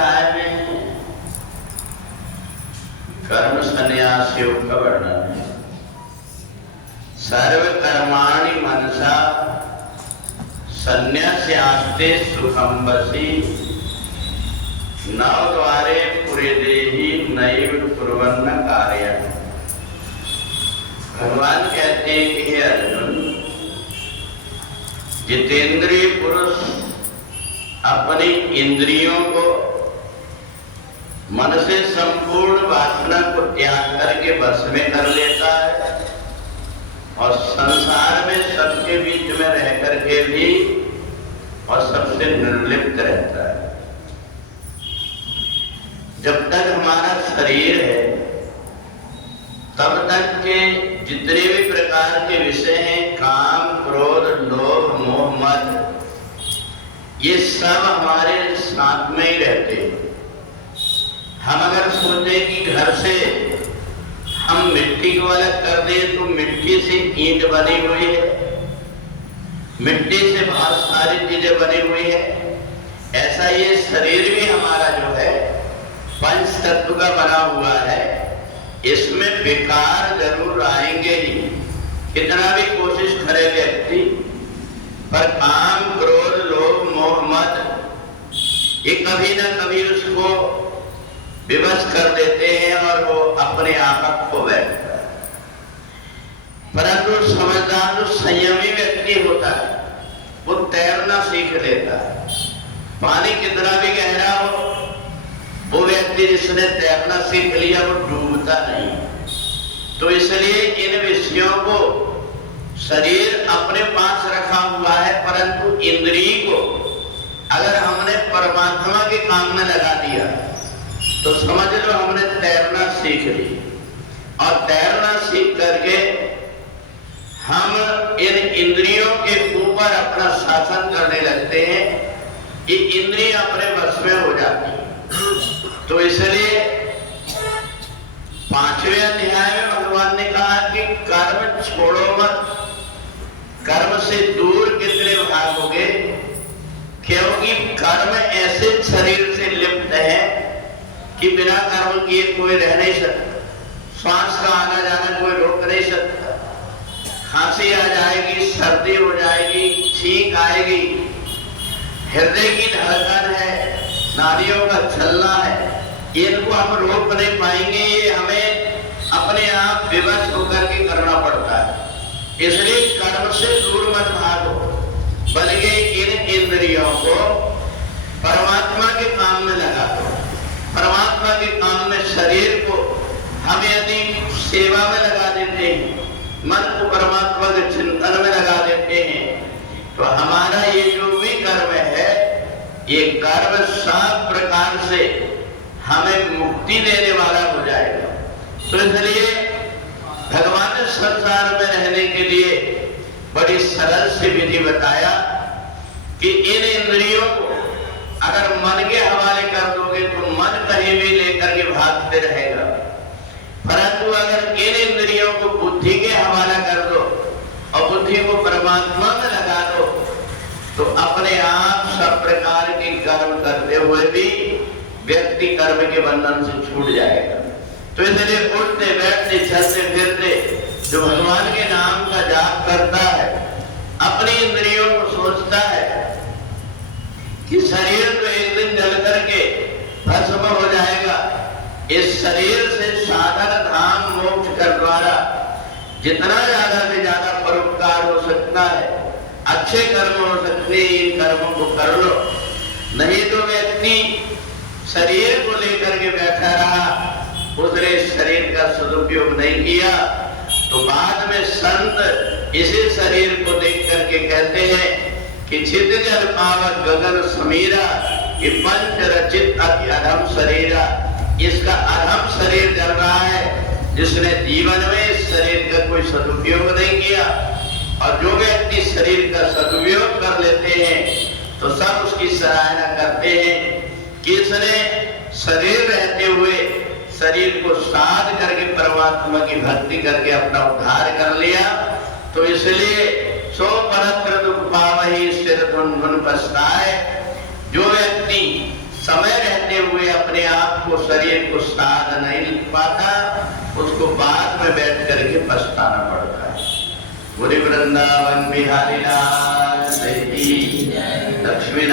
अध्याय में कर्म संन्यास योग का वर्णन है। सर्व कर्माणि मनसा संन्यास्यास्ते सुखम बसी नव द्वारे पुरे देहि नैव कुर्वन्न कार्य। भगवान कहते हैं कि हे अर्जुन, जितेंद्रिय पुरुष अपनी इंद्रियों को मन से संपूर्ण वासना को त्याग करके बस में कर लेता है और संसार में सबके बीच में रह करके भी और सबसे निर्लिप्त रहता है। जब तक हमारा शरीर है तब तक के जितने भी प्रकार के विषय हैं, काम, क्रोध, लोभ, मोह, मद, ये सब हमारे साथ में ही रहते हैं। हम अगर सोचे कि घर से हम मिट्टी को अलग कर दें तो मिट्टी से ईंट बनी हुई है, मिट्टी से बहुत सारी चीजें बनी हुई है। ऐसा ये शरीर भी हमारा जो है पंच तत्व का बना हुआ है। इसमें विकार जरूर आएंगे ही, कितना भी कोशिश करे व्यक्ति, पर काम, क्रोध, लोभ, मोह, मद ये कभी ना कभी उसको विवश कर देते हैं और वो अपने आप खो बैठता है। परंतु समझदार जो संयमी व्यक्ति होता है वो तैरना सीख लेता है। पानी कितना भी गहरा हो, वो व्यक्ति जिसने तैरना सीख लिया वो डूबता नहीं। तो इसलिए इन विषयों को शरीर अपने पास रखा हुआ है, परंतु इंद्रिय को अगर हमने परमात्मा के काम में लगा दिया तो समझ लो हमने तैरना सीख ली। और तैरना सीख करके हम इन इंद्रियों के ऊपर अपना शासन करने लगते हैं। ये इंद्रिय अपने वश में हो जाती है। तो इसलिए 5वें अध्याय में भगवान ने कहा कि कर्म छोड़ो मत। कर्म से दूर कितने भागोगे, क्योंकि कर्म ऐसे शरीर से लिप्त है कि बिना कर्म किए कोई रह नहीं सकता। श्वास का आना जाना कोई रोक नहीं सकता। खांसी आ जाएगी, सर्दी हो जाएगी, छींक आएगी, हृदय की धड़कन है, नाड़ियों का चलना है, इनको हम रोक नहीं पाएंगे। ये हमें अपने आप विवश होकर के करना पड़ता है। इसलिए कर्म से दूर मत भागो, बल्कि इन इंद्रियों को परमात्मा के काम में लगा दो। परमात्मा के काम में शरीर को हम यदि सेवा में लगा देते हैं, मन को परमात्मा के चिंतन में लगा देते हैं, तो हमारा ये जो भी कर्म है, ये कर्म सब प्रकार से हमें मुक्ति देने वाला हो जाएगा। तो इसलिए भगवान ने संसार में रहने के लिए बड़ी सरल सी विधि बताया कि इन इंद्रियों को अगर मन के हवाले कर दोगे तो मन कहीं भी लेकर के भागते रहेगा, परंतु अगर इन इंद्रियों को बुद्धि के हवाला कर दो और बुद्धि को परमात्मा में लगा दो तो अपने आप सब प्रकार के कर्म करते हुए भी व्यक्ति कर्म के बंधन से छूट जाएगा। तो इसलिए उठते बैठते चलते फिरते जो भगवान के नाम का जाप करता है, अपनी इंद्रियों को सोचता है कि शरीर तो एक दिन जल करके भस्म हो जाएगा, इस शरीर से साधन धाम मोक्ष का द्वारा जितना ज्यादा से ज्यादा परोपकार हो सकता है, अच्छे कर्म हो सकते हैं, इन कर्मों को कर लो। नहीं तो व्यक्ति शरीर को लेकर के बैठा रहा, उसने शरीर का सदुपयोग नहीं किया, तो बाद में संत इसी शरीर को देख करके कहते हैं कि छिद जल पावक गगन समीरा, ये पंच रचित अति अधम शरीरा। इसका अधम शरीर चल रहा है जिसने जीवन में इस शरीर का कोई सदुपयोग नहीं किया। और जो व्यक्ति शरीर का सदुपयोग कर लेते हैं तो सब उसकी सराहना करते हैं कि इसने शरीर रहते हुए शरीर को साध करके परमात्मा की भक्ति करके अपना उद्धार कर लिया। तो इसलिए सो परत्र दुख पावहि सिर धुन धुन पछताए। जो व्यक्ति समय रहते हुए अपने आप को, शरीर को साध नहीं पाता, उसको बाद में बैठ करके पछताना पड़ता है। पूरी वृंदावन बिहारी लाल की लक्ष्मी